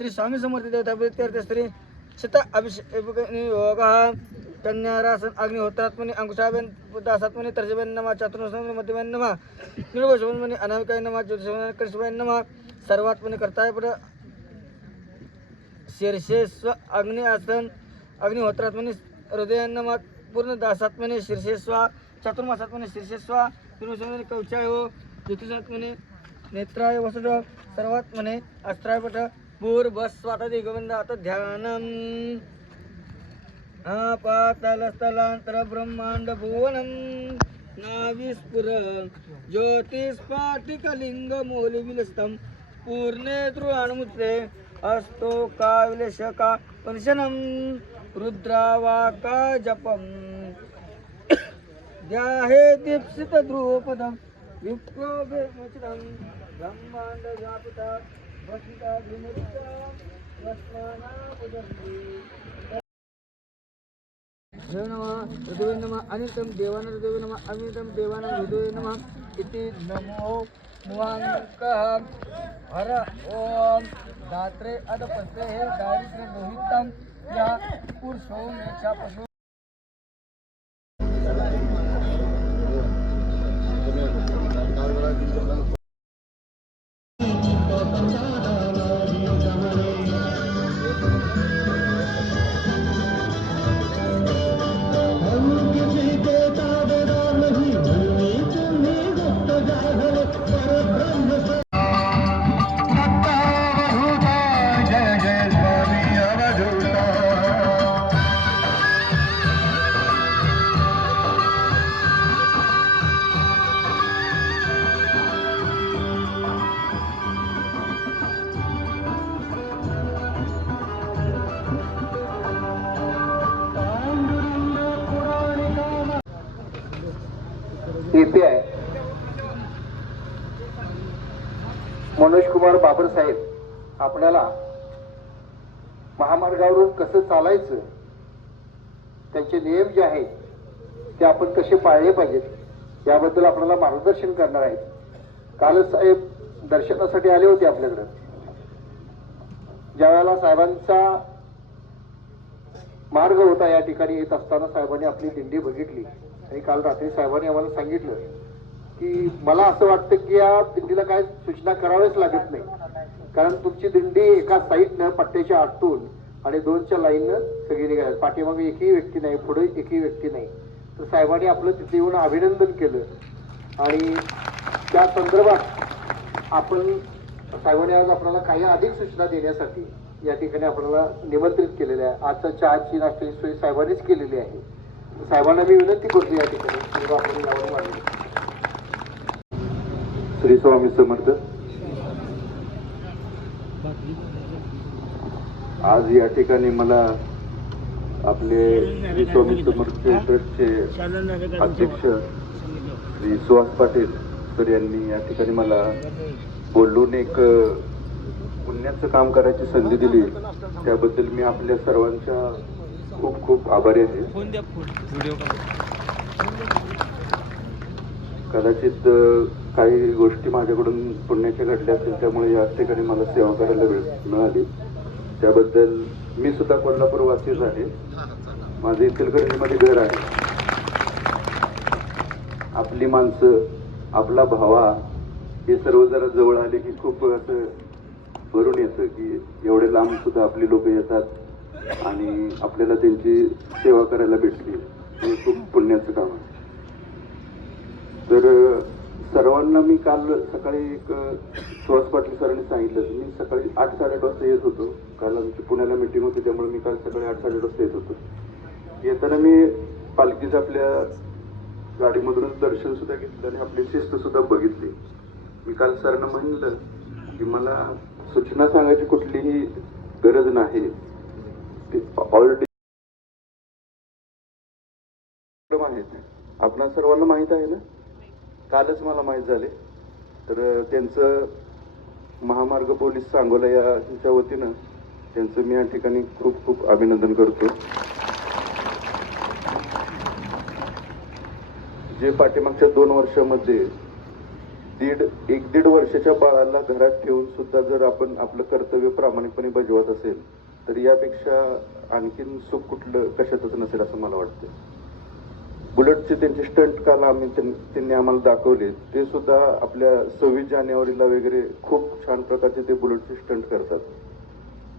श्री स्वामी समर्थ देवता प्रीत्यर्थ श्री शत अभिषेक योगः कन्यारासन अग्निहोत्रात्मनि अंकुशाबेन दासात्मनि तर्जबेन नमः चतुर्मुखी मध्यमेन नमः निर्वशमनि अनामिकाय नमः ज्योतिषमनि कृष्णवेन नमः सर्वात्मनि कर्ताय पद शीर्षे स्व अग्नि आसन अग्निहोत्रात्मनि हृदय नमः पूर्ण दासात्मनि शीर्षे स्व चतुर्मासात्मनि शीर्षे स्व निर्वशमनि कवचाय ज्योतिषात्मनि नेत्राय वसुध सर्वात्मने अस्त्राय पट पूर्वस्वातदि गोविंद अत ध्यानम आपातलस्थलांतर ब्रह्मांड भुवनं नाविस्फुर ज्योतिस्फाटिकलिंग मूलविलस्तं पूर्णे ध्रुवाणमुत्रे अस्तो काविलेशका पंशनं रुद्रावाका जपं ध्याहे दीप्सित ध्रुवपदं विप्रोभिमुचितं ब्रह्मांड व्यापिता वसिता विमुक्ता वस्माना पुजन्ति देव नमः हृदय नमः अनितं देवानां हृदय नमः अमितं देवानां हृदय नमः इति नमो मुवाङ्कः हर ओम दात्रे अदपस्ते हे दारिद्र्य लोहितं या पुरुषो मेचा पशु येथे आहे मनोज कुमार बाबर साहेब आपल्याला महामार्गावरून कसं चालायचं त्यांचे नियम जे आहेत ते आपण कसे पाळले पाहिजेत याबद्दल आपल्याला मार्गदर्शन करणार आहेत। कालच साहेब दर्शनासाठी आले होते आपल्याकडे। ज्यावेळेला साहेबांचा मार्ग होता या ठिकाणी येत असताना साहेबांनी आपली दिंडी बघितली आणि काल रात्री साहेबांनी आम्हाला सांगितलं की मला असं वाटतं की या दिंडीला काय सूचना कराव्याच लागत नाही, कारण तुमची दिंडी एका साईडनं पट्ट्याच्या आतून आणि दोनच्या लाईननं सगळी निघाली, पाठीमागे एकही व्यक्ती नाही, पुढे एकही व्यक्ती नाही। तर साहेबांनी आपलं तिथे येऊन अभिनंदन केलं आणि त्या संदर्भात आपण साहेबांनी आज आपल्याला काही अधिक सूचना देण्यासाठी या ठिकाणी आपल्याला निमंत्रित केलेलं आहे। आजच्या चहाची नाश्त्याची सोय साहेबांनीच केलेली आहे। साहेबांना मी विनंती करतो या ठिकाणी आपण लावून मांडली। श्री स्वामी समर्थ। आज या ठिकाणी मला आपले श्री स्वामी समर्थ ट्रस्टचे अध्यक्ष श्री सुहास पाटील सर यांनी या ठिकाणी मला बोलून एक पुण्याचं काम करायची संधी दिली, त्याबद्दल मी आपल्या सर्वांच्या खूप खूप आभारी आहे। कदाचित काही गोष्टी माझ्याकडून पुण्याच्या घडल्या असतील, त्यामुळे या ठिकाणी मला सेवा करायला वेळ मिळाली, त्याबद्दल मी सुद्धा कोल्हापूर वासीच आहे। माझे इचलकरंजीमध्ये घर आहे। आपली माणसं, आपला भावा हे सर्व जरा जवळ आले की खूप असं भरून येतं की एवढे लांब सुद्धा आपली लोक येतात आणि आपल्याला त्यांची सेवा करायला भेटली, हे खूप पुण्याचं काम आहे। तर सर्वांना मी काल सकाळी एक सुहास पाटील सरांनी सांगितलं, मी सकाळी 8-8:30 वाजता येत होतो। काल आमची पुण्याला मीटिंग होती, त्यामुळे मी काल सकाळी 8-8:30 वाजता येत होतो। येताना मी पालखीचं आपल्या गाडीमधूनच दर्शन सुद्धा घेतलं आणि आपली शिस्त सुद्धा बघितली। मी काल सरांना म्हणलं की मला सूचना सांगायची कुठलीही गरज नाही, ऑलरेडी माहित आपणा सर्वांना माहित आहे ना, कालच मला माहित झाले। तर त्यांचं महामार्ग पोलीस सांगोला यांच्या वतीनं त्यांचं मी या ठिकाणी खूप खूप अभिनंदन करतो। जे पाठीमागच्या 2 वर्षामध्ये एक दीड वर्षाच्या बाळाला घरात ठेवून सुद्धा जर आपण आपलं कर्तव्य प्रामाणिकपणे बजावत असेल तर यापेक्षा आणखीन सुख कुठलं कशातच नसेल असं मला वाटतं. बुलेटचे त्यांचे स्टंट काल त्यांनी आम्हाला दाखवले, ते सुद्धा आपल्या 26 जानेवारीला वगैरे खूप छान प्रकारचे ते बुलेटचे स्टंट करतात.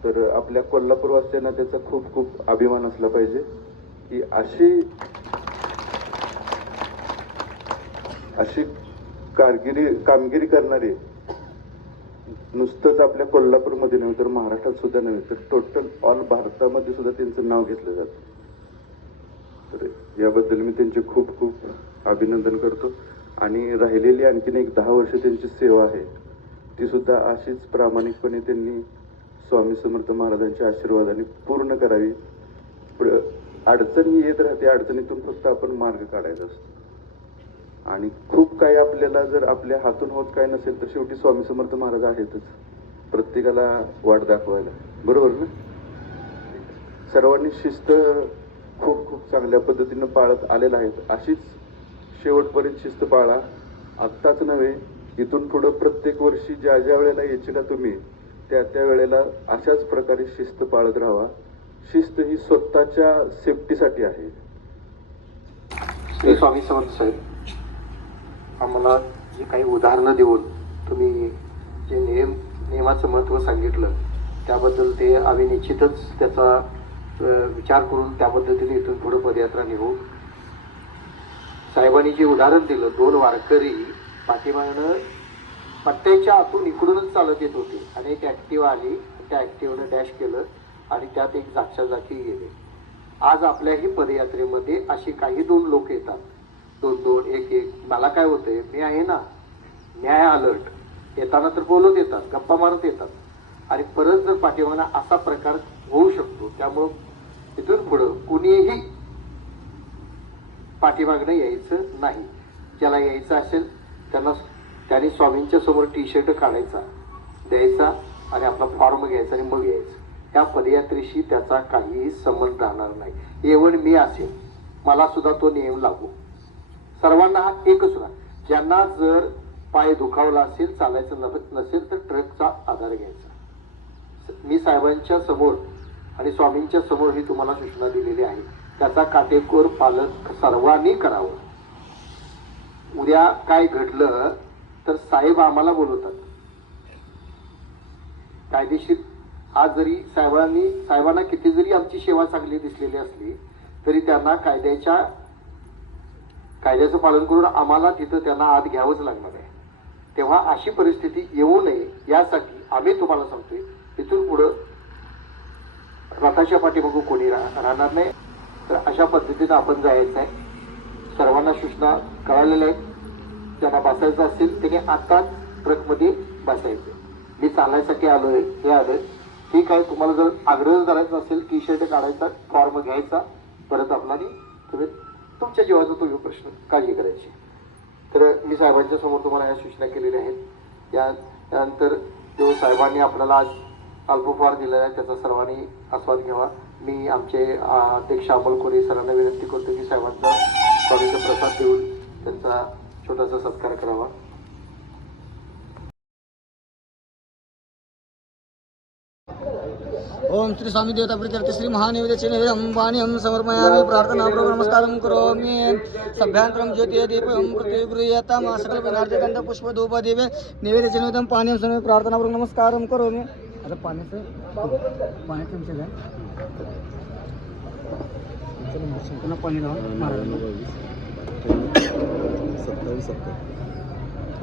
तर आपल्या कोल्हापूर वासियांना त्याचा खूप खूप अभिमान असला पाहिजे की अशी कामगिरी करणारे नुसतंच आपल्या कोल्हापूरमध्ये नव्हे तर महाराष्ट्रात सुद्धा नव्हे तर टोटल ऑल भारतामध्ये सुद्धा त्यांचं नाव घेतलं जातं. तर याबद्दल मी त्यांचे खूप खूप अभिनंदन करतो. आणि राहिलेली आणखीन एक 10 वर्ष त्यांची सेवा आहे ती सुद्धा अशीच प्रामाणिकपणे त्यांनी स्वामी समर्थ महाराजांच्या आशीर्वादाने पूर्ण करावी. अडचण ही येत राहते, अडचणीतून फक्त आपण मार्ग काढायचा असतो. आणि खूप काही आपल्याला जर आपल्या हातून होत काय नसेल तर शेवटी स्वामी समर्थ महाराज आहेतच प्रत्येकाला वाट दाखवायला, बरोबर ना. सर्वांनी शिस्त खूप खूप चांगल्या पद्धतीनं पाळत आलेला आहेत. अशीच शेवटपर्यंत शिस्त पाळा. आत्ताच नव्हे, इथून पुढं प्रत्येक वर्षी ज्या ज्या वेळेला येशील तुम्ही त्या वेळेला अशाच प्रकारे शिस्त पाळत राहावा. शिस्त ही स्वतःच्या सेफ्टीसाठी आहे. श्री स्वामी समर्थ साहेब, आम्हाला जी काही उदाहरणं देऊन तुम्ही जे नियमाचं महत्त्व सांगितलं त्याबद्दल ते आम्ही निश्चितच त्याचा विचार करून त्या पद्धतीने इथून पुढे पदयात्रा निघू. साहेबांनी जे उदाहरण दिलं, 2 वारकरी पाठीमागनं पट्ट्याच्या आतून इकडूनच चालत येत होते आणि एक ॲक्टिव्हा आली, त्या ॲक्टिव्हानं डॅश केलं आणि त्यात एक जागच्या जागी गेले. आज आपल्याही पदयात्रेमध्ये अशी काही 2 लोक येतात, 2-2, 1-1. मला काय होतंय, मी आहे ना, न्याय अलर्ट. येताना तर बोलत येतात, गप्पा मारत येतात आणि परत जर पाठीमागनं असा प्रकार होऊ शकतो. त्यामुळं इथून पुढं कुणीही पाठीमागणं यायचं नाही. ज्याला यायचं असेल त्यांनी स्वामींच्या समोर टी-शर्ट काढायचा, द्यायचा आणि आपला फॉर्म घ्यायचा आणि मग यायचं. त्या पदयात्रेशी त्याचा काहीही संबंध राहणार नाही. एवढ मी असेल, मला सुद्धा तो नियम लागू. सर्वांना हा एकच होणार. ज्यांना जर पाय दुखावला असेल, चालायचं नसेल तर ट्रकचा आधार घ्यायचा. मी साहेबांच्या समोर आणि स्वामींच्या समोर ही तुम्हाला सूचना दिलेली आहे. त्याचा काटेकोर पालन सर्वांनी करावं. उद्या काय घडलं तर साहेब आम्हाला बोलवतात कायदेशीर. आज जरी साहेबांना किती जरी आमची सेवा चांगली दिसलेली असली तरी त्यांना कायद्याचं पालन करून आम्हाला तिथं त्यांना आत घ्यावंच लागणार आहे. तेव्हा अशी परिस्थिती येऊ नये यासाठी आम्ही तुम्हाला सांगतोय, इथून पुढं रथाच्या पाठीमागं कोणी राहणार नाही. तर अशा पद्धतीनं आपण जायचं आहे. सर्वांना सूचना कळालेल्या आहेत. ज्यांना बसायचं असेल त्याने आता ट्रकमध्ये बसायचं. मी चालण्यासाठी आलोय, हे आलोय, ठीक आहे. तुम्हाला जर आग्रह करायचा असेल, टी-शर्ट काढायचा, फॉर्म घ्यायचा, परत आपला तुम्ही तुमच्या जीवाचा तो प्रश्न काळजी करायची. तर मी साहेबांच्या समोर तुम्हाला ह्या सूचना केलेल्या आहेत. त्यानंतर जो साहेबांनी आपल्याला आज अल्पोपहार दिलेला आहे त्याचा सर्वांनी आस्वाद घ्यावा. मी आमचे अध्यक्ष अमोल कोरे सरांना विनंती करतो की साहेबांचा स्वामीचा प्रसाद देऊन त्यांचा छोटासा सत्कार करावा. ओम श्री स्वामी देवता प्रीत्यर्थ श्री महानैवेद्य नैवेद्यं पानीयं समर्पयामि. प्रार्थनापूर्वक नमस्कारं करोमि. सभ्यांतरं ज्योतिः दीपं प्रतिगृह्यताम् सकल विनार्दकंद पुष्प धूप दीपे नैवेद्य नैवेद्यं पानीयं समर्पयामि. प्रार्थनापूर्वक नमस्कारं करोमि. आता पाण्याचं तुमचं काय पुन्हा पाणी लावून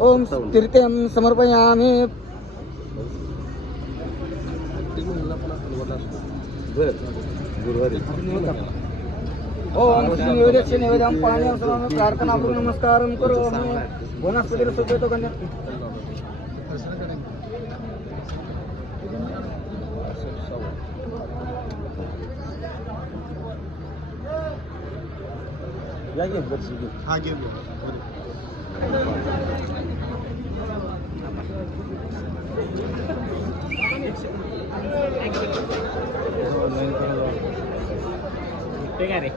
ओम तीर्थं समर्पयामि. ओम श्री नैवेद्य नैवेद्यं पानीयं समर्पयामि. प्रार्थनापूर्वक नमस्कारं करोमि. वनस्पतीला सुचवतो कन्या या घेऊन हा घेऊन ठीक आहे रे.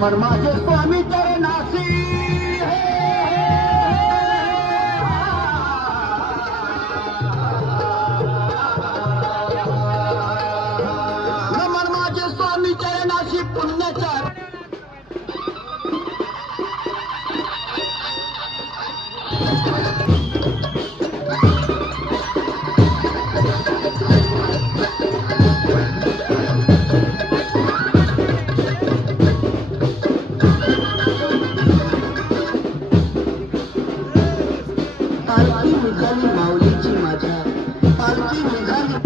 नमन माझे स्वामी चरणासी नमन माझे स्वामी चरणाशी पुण्याच्या पालखी निघाली माऊलीची माझ्या पालखी निघाली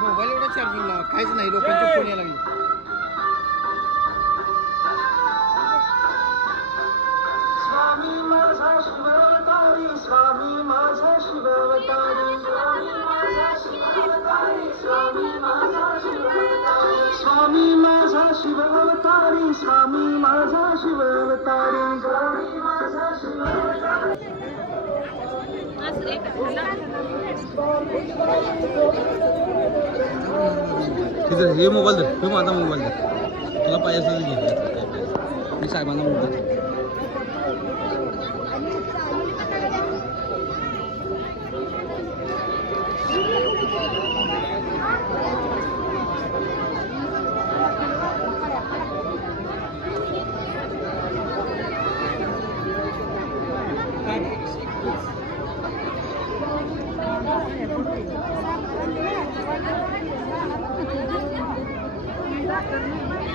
मोबाईल एवढा चार्जिंग लावा काहीच नाही लोकांचे फोन यायला लागले स्वामी माझा शिवतारी स्वामी माझा शिवतारी स्वामी माझा शिवतारी स्वामी माझा शिवतारी स्वामी माझा शिवतारी स्वामी माझा शिवतारी स्वामी माझा शिवतारी हे मोबाईल धर हे माझा मोबाईल धर तुला पाहिजे असेल घे मी साहेबांना मोबाईल Gracias.